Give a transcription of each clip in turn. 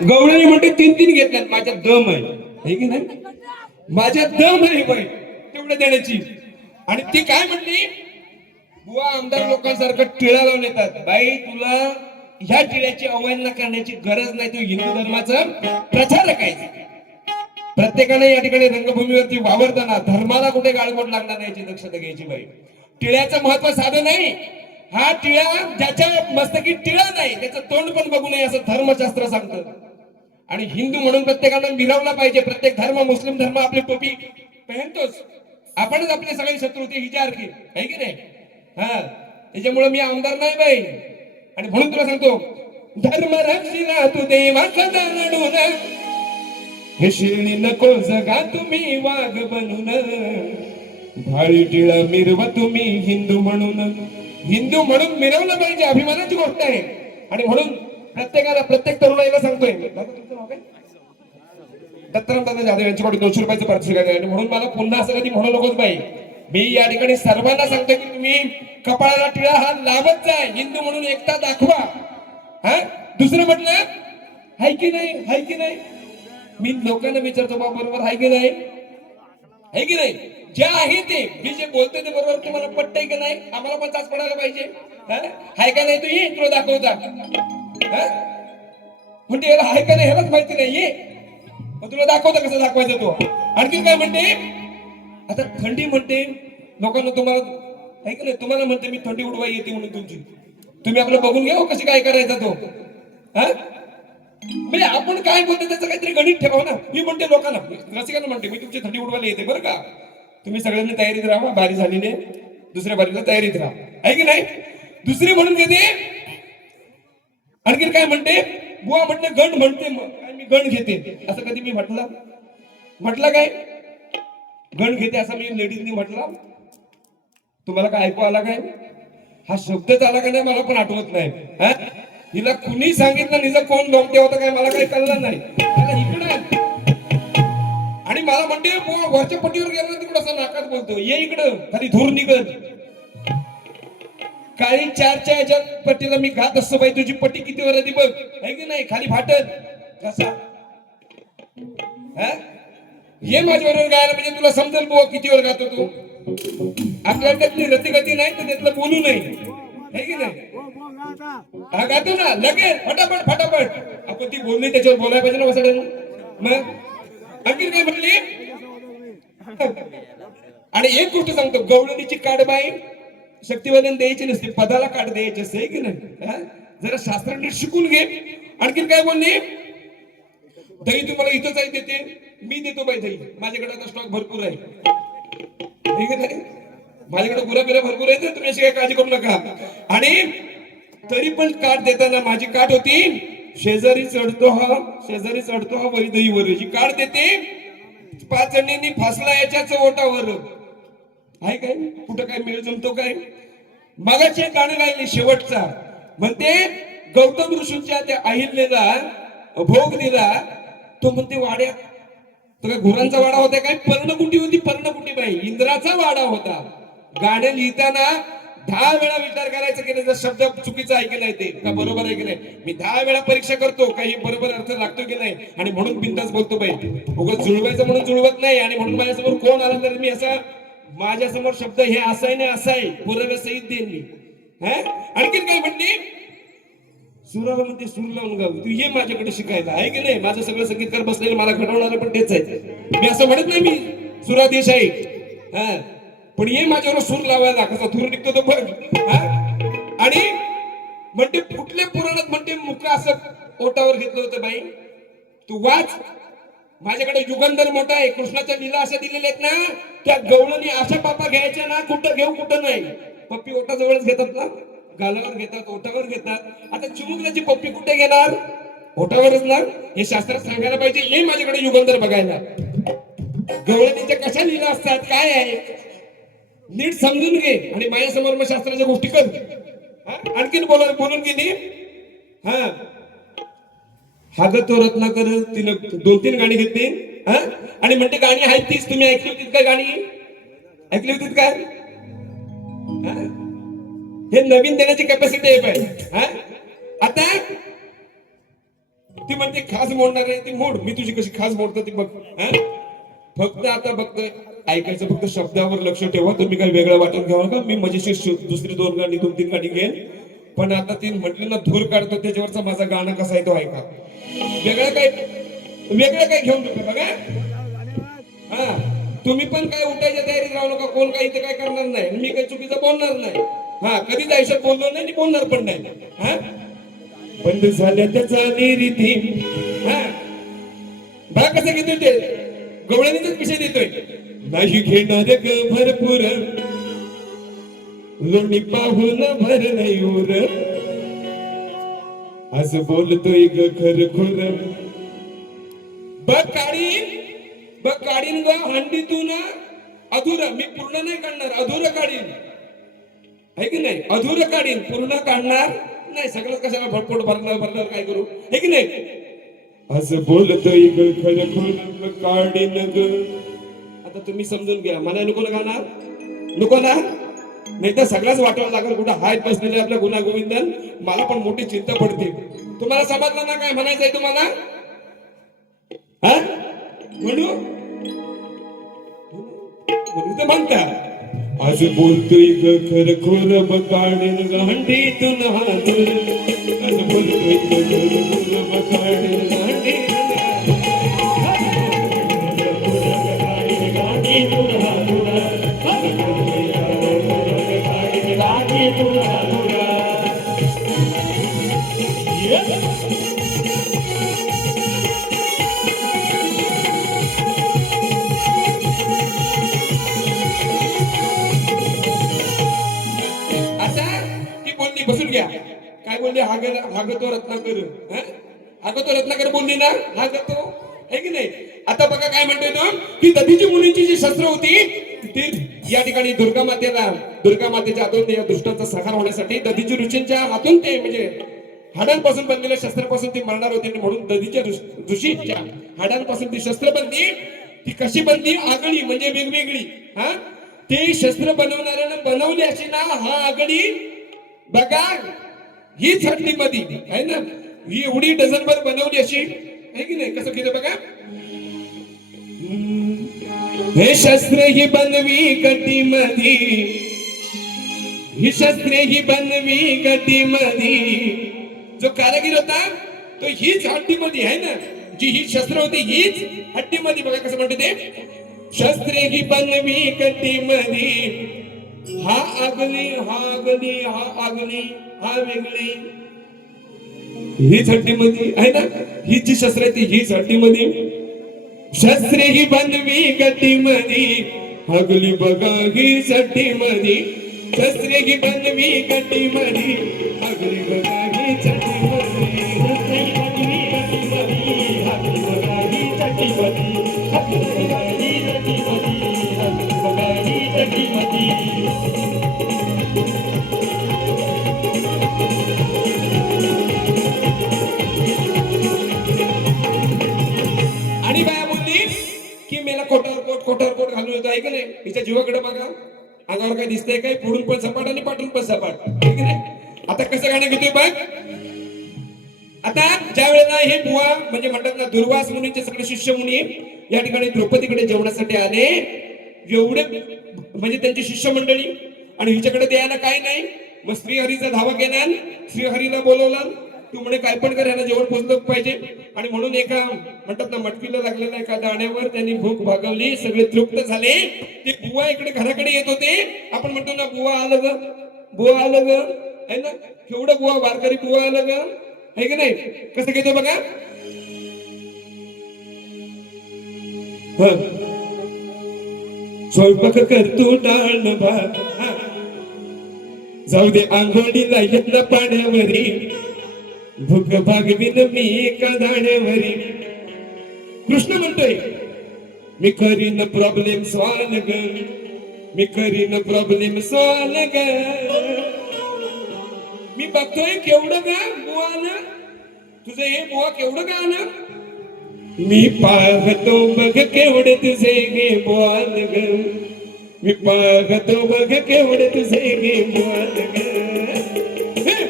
गवळणी म्हणते तीन तीन घेतल्यात, माझ्या दम आहे की नाही, माझ्या दम आहे बाई तेवढं देण्याची. आणि ती काय म्हणली, बुवा आमदार लोकांसारखं टिळा लावून येतात. बाई तुला ह्या टिळ्याची अवहेलना करण्याची गरज नाही, तू हिंदू धर्माचा प्रचारक आहे. प्रत्येकाने या ठिकाणी रंगभूमीवरती वावरताना धर्माला कुठे गाळबोट लागणार नाही याची दक्षता घ्यायची. बाई टिळ्याचं महत्व साधं नाही, हा टिळा ज्याच्या मस्तकी टिळा नाही त्याचं तोंड पण बघू नये असं धर्मशास्त्र सांगतं. आणि हिंदू म्हणून प्रत्येकानं मिरवला पाहिजे. प्रत्येक धर्म, मुस्लिम धर्म आपली टोपी पहनतोच, आपणच आपले सगळे शत्रू ते हिच्यासारखे आहे की नाही. हा त्याच्यामुळे मी आमदार नाही बाई. आणि म्हणून तुला सांगतो, धर्म रक्षिला तू देवाचा लढून, हे शिणी नको जगा तुम्ही वाघ बनून, भाळी टिळा मिरवा तुम्ही हिंदू म्हणून. हिंदू म्हणून मिरवलं पाहिजे, अभिमानाची गोष्ट आहे. आणि म्हणून प्रत्येकाला, प्रत्येक तरुणाईला सांगतोय, तुमचं नाव काय, दत्तराम दादा जाधव यांच्याकडे 200 रुपयाचं पारितोषिक आहे. आणि म्हणून मला पुन्हा असं कधी म्हणू नकोस बाई. मी या ठिकाणी सर्वांना सांगतो की तुम्ही कपाळाला टिळा हा लावत जाय, हिंदू म्हणून एकता दाखवा. हा दुसरं म्हटलं हाय की नाही, हाय की नाही, मी लोकांना विचारतो बा बरोबर हाय की नाही, हाय की नाही, जे आहे ते मी जे बोलतोय ते बरोबर तुम्हाला पटतंय की नाही, आम्हाला पण चाच पडायला पाहिजे. हाय का नाही, तू ये तुला दाखवता. म्हणते याला हाय का नाही ह्यालाच माहिती नाही, ये मग तुला दाखवता कसं दाखवायचं तो. आणखी काय म्हणते, आता थंडी म्हणते लोकांना, तुम्हाला आहे की नाही, तुम्हाला म्हणते मी थंडी उडवाई येते म्हणून तुमची, तुम्ही आपलं बघून घ्या कशी काय करायचा तो. म्हणजे आपण काय बोलतो त्याचं काहीतरी गणित ठेवा ना. मी म्हणते लोकांना, रसिकांना म्हणते मी तुमची थंडी उडवायला येते बरं का, तुम्ही सगळ्यांनी तयारीत राहा, बारी झालेली दुसऱ्या बारीला तयारीत राहा, आहे की नाही. दुसरी म्हणून घेते, आणखी काय म्हणते, बुवा म्हणते गण म्हणते, मग मी गण घेते असं कधी मी म्हटलं काय, गण घेते असं मी लेडीजनी म्हटलं, तुम्हाला काय ऐकू आला काय, हा शब्दच आला का नाही मला पण आठवत नाही. हिला कुणी सांगितलं, निजा कोण लोकते होता काय मला काही कळलं नाही. इकडं आणि मला म्हणते वरच्या पट्टीवर गेला तिकडं असं नाकात बोलतो, ये इकडं खाली धूर निघत. काही चारच्या ह्याच्यात पट्टीला मी घात असतो बाई, तुझी पट्टी किती वर आहे बघ, आहे की नाही, खाली फाटत कसा. हे माझ्याबरोबर गायला म्हणजे तुला समजेल बुवा किती वर गातो तू. आपल्याला त्यातली रतिगती नाही तर त्यातलं बोलू नाही, आहे की नाही. हा गातो ना लगेच फटाफट फटाफट, आपण ती बोलली त्याच्यावर बोलायला पाहिजे ना वसाड्यानं. मग आणखी काय म्हटली. आणि एक गोष्ट सांगतो, गवळणीची काडबाई शक्तिवाल्याने द्यायची नसते, पदाला काढ द्यायची असते, की नाही. जरा शास्त्रांनी शिकून घे. आणखी काय बोलली, दही तुम्हाला इथंच आहे देते, मी देतो बाई दही, माझ्याकडे आता स्टॉक भरपूर आहे, ठीक आहे, माझ्याकडे गुराबिरा भरपूर आहे, तुम्ही अशी काही काळजी करू नका. आणि तरी पण काठ देताना माझी काठ होती, शेजारी चढतो हा वरी दही वर, ही काठ देते 5 जणींनी फासला याच्याच ओटावर, आहे काय कुठं काय मेळ जमतो काय. मगाचे गाणं गायले शेवटचा, म्हणते गौतम ऋषींच्या त्या अहिल्याला भोग दिला, तो म्हणते वाड्यात, तो काय गुरांचा वाडा होता काय, पर्णकुटी होती, पर्णकुटी बाई इंद्राचा वाडा होता. गाणं लिहिताना 10 वेळा विचार करायचा की नाही, जर शब्द चुकीचा आहे की नाही, ते का बरोबर आहे की नाही. मी 10 वेळा परीक्षा करतो काही बरोबर अर्थ लागतो की नाही, आणि म्हणून बिंदास बोलतो बाई. उगाच जुळवायचं म्हणून जुळवत नाही. आणि म्हणून माझ्यासमोर कोण आला तर मी असा, माझ्यासमोर शब्द हे असा आहे ना असा आहे पुराव्या सहित देईन मी. आणखीन काय म्हणते, सुराला म्हणते सूर लावून गाव, तू ये माझ्याकडे शिकायला, आहे की नाही. माझं सगळं संगीतकार बसलेलं, मला घडवणारं पण तेच आहे. मी असं म्हणत नाही मी सुराधीश आहे, पण ये माझ्यावर सूर लावायला, कसा धूर निघतो तो बघ. आणि म्हणते कुठल्या पुराणात म्हणते मुख असं ओटावर घेतलं होतं बाई, तू वाच. माझ्याकडे युगंधर मोठा आहे, कृष्णाच्या लीला अशा दिलेल्या आहेत ना, त्या गवळणी अशा पापा घ्यायच्या ना, कुठं घेऊ कुठं नाही. पप्पी ओटाजवळच घेतात ना, गालावर घेतात, ओटावर घेतात. आता चिमुकल्याची पप्पी कुठे घेणार, ओटावरच ना. हे शास्त्र सांगायला पाहिजे, ये माझ्याकडे युगंधर बघायला. गवळणीच्या कशा लीला असतात, काय आहे नीट समजून घे, आणि माझ्यासमोर मग शास्त्राच्या गोष्टी कर. आणखीन बोलून गेली. हाग तो रत्नाकर, तिनं 2-3 गाणी घेतली. आणि म्हणते गाणी आहेत तीच, तुम्ही ऐकली होती काय, गाणी ऐकली होती काय. हे नवीन देण्याची कॅपॅसिटी आहे. आता ती म्हणते खास मोडणार आहे, ती मोड, मी तुझी कशी खास मोडतो ती बघ. हा? फक्त आता बघतोय ऐकायचं, फक्त शब्दावर लक्ष ठेवा, तुम्ही काही वेगळं वाटून घ्यावा का. मी मजेशीर दुसरी 2-3 गाणी घेईन, पण आता ती म्हटली ना धूर काढतो त्याच्यावरचा माझा गाणं कसा आहे तो ऐका. वेगळं काय घेऊन नका बघा. हा, तुम्ही पण काय उठायच्या तयारीत राहू नका. कोण काही इथे काय करणार नाही, मी काही चुकीचं बोलणार नाही. हा, कधीच आयुष्यात बोललो नाही, बोलणार पण नाही. हा, बंद झाल्या त्याचा रीती. हा, बघा कसं घेतोय ते, गवळणीचाच विषय देतोय. नाही घेणार ग भरपूर, लोणी पाहून भर नाही उर, आज बोलतोय ग खरखुर. बघ काढीन ग हंडीतून अधुर, मी पूर्ण नाही काढणार, अधूर काढीन, आहे की नाही. अधूर काढीन, पूर्ण काढणार नाही. सगळंच कशाला भरपोट भरणार काय करू, आहे की नाही. असं बोलतोय ग खरखुर काढीन ग. आता तुम्ही समजून घ्या, मला नको ना गाणार, नको ना, नाही तर सगळ्याच वाटायला लागल. कुठं हाय बसलेले आपल्या गुन्हा गोविंदन, मला पण मोठी चिंता पडते. तुम्हाला समजलं ना काय म्हणायचंय तुम्हाला. हा, म्हणू तर म्हणता. आज बोलतोय ग खरखुर काढीन ग हंडीतून हातून, आज बोलतोय ग खरखुर काढीन ग हंडीतून बसून घ्या. काय बोलली, हागतो रत्नाकर. हागतो रत्नाकर बोलली ना, हागतो, आहे की नाही. आता बघा काय म्हणतोय तो, की दधीची मुलींची जी शस्त्र होती ती या ठिकाणी दुर्गा मातेच्या हातून या दुष्टांचा संहार होण्यासाठी दधीची ऋषींच्या हातून ते म्हणजे हाडांपासून बनलेल्या शस्त्रापासून ती मरणार होती, म्हणून दधीच्या ऋषींच्या हाडांपासून ती शस्त्र बनली. ती कशी बनली, आगळी म्हणजे वेगवेगळी. हा, ते शस्त्र बनवणाऱ्यानं बनवली अशी ना, हा आगळी बघा, हीच हड्डी मध्ये आहे ना, ही एवढी डझनभर बनवली अशी, आहे की नाही. कसं केलं बघा. हे शस्त्र ही बनवी गटी मधी, ही शस्त्रे ही बनवी गटी मधी. जो कारागीर होता तो हीच हड्डी मध्ये आहे ना, जी ही शस्त्र होती हीच हड्डी मध्ये. बघा कसं म्हणते ते, शस्त्रे ही बनवी गटी मधी, हा आगली हा आगली हा आगली हा वेगळी, हीच हड्डी मध्ये आहे ना. ही जी शस्त्र आहे ती हीच हड्डी मध्ये. शस्त्रे ही बनवी गटी मध्ये, आगली बघा हीच हड्डी मध्ये. शस्त्रे ही बनवी गटी मध्ये, आगली बघा हीच हड्डी मध्ये. आणि बाया बोलली की मेला कोटावर कोट घालून येतो, आहे की नाही. हिच्या जीवाकडे बघा, अंगावर काय दिसतंय काय, पुढून पण सपाट आणि पाठून पण सपाट, आहे की नाही. आता कसं गाणं घेतोय बघ. आता ज्या वेळेला हे बुवा म्हणजे म्हणतात ना, दुर्वास मुनीचे सगळे शिष्य मुनी या ठिकाणी द्रौपदीकडे जेवणासाठी आले, एवढे म्हणजे त्यांची शिष्य मंडळी, आणि हिच्याकडे द्यायला काय नाही. मग श्रीहरीचा धावा केला, श्रीहरीला बोलवला. तू म्हणे काय पण कर, यांना जेवण पोचलं पाहिजे. आणि म्हणून एका म्हणतात ना मटकीला लागलेल्या एका दाण्यावर त्यांनी भूक भागवली, सगळे तृप्त झाले. ते बुवा इकडे घराकडे येत होते. आपण म्हणतो ना बुवा आलं ग, बुवा आलं ग, आहे ना. केवढं बुवा वारकरी बुवा आलं ग, आहे की नाही. कसं घेतो बघा. स्वयंपाक करतो टाळण भात, जाऊ दे आंघोळीला येतलं पाण्यावरी, भूक भागवीन मी एका दाण्यावरी. कृष्ण म्हणतोय मी करीन प्रॉब्लेम सॉल्व ग, मी करीन प्रॉब्लेम सॉल्व ग. मी बघतोय केवढं गा बुवानं, तुझं हे बुवा केवढं गा ना. मी पाहतो बघ केवढे तुझे गे बुवान ग, मी पाहतो बघ केवढे तुझे गे बुवान ग,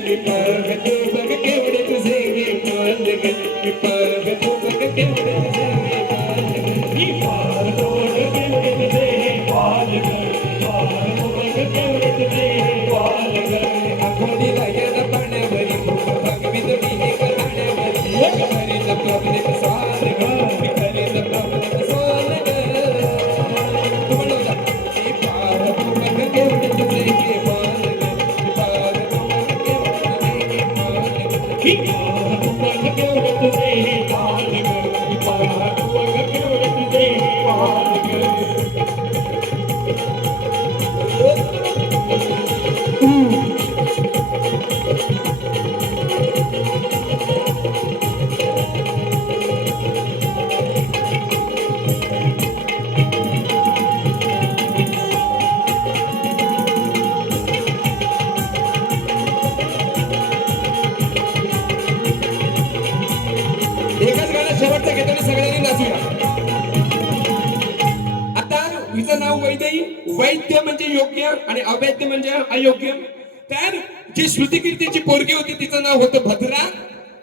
मी पाहतो बघ केवढे तुझे गे बुवान ग. पाग तो बघ केवढे तुझे बाल ग पार तोड केवढे तुझे बाल ग पार तोड केवढे तुझे बाल ग आखोडी लायला पाण्यावरी भगवी तुझी हे कहाण्यावरी करीत प्रॉब्लेम सॉल्व ग करीत प्रॉब्लेम सॉल्व ग तू म्हणू जा पाग तो बघ केवढे तुझे बाल ग पाग तो बघ केवढे तुझे बाल ग पार तोड केवढे तुझे बाल ग पार तोड केवढे तुझे बाल ग एकच गाणं शेवटचं घेतो आणि सगळ्यांनी नाचूया. आता हिचं नाव वैदेही. वैद्य म्हणजे योग्य आणि अवैद्य म्हणजे अयोग्य. तर जी श्रुतिकीर्तीची पोरगी होती तिचं नाव होतं भद्रा.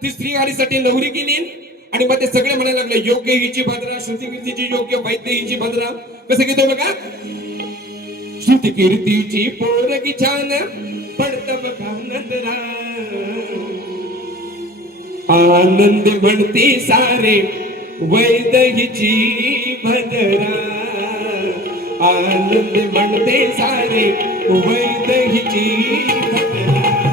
ती स्त्रीहारीसाठी नवरी गेली आणि मग ते सगळे म्हणायला लागले योग्य हिची भद्रा, श्रुतिकीर्तीची योग्य, वैद्य हिची भद्रा. कसं घेतो बघा. श्रुतिकीर्तीची पोरगी छान पडत बघा नंदरा आनंद म्हणते सारे वैदहीची भद्रा आनंद म्हणते सारे वैदहीची भद्रा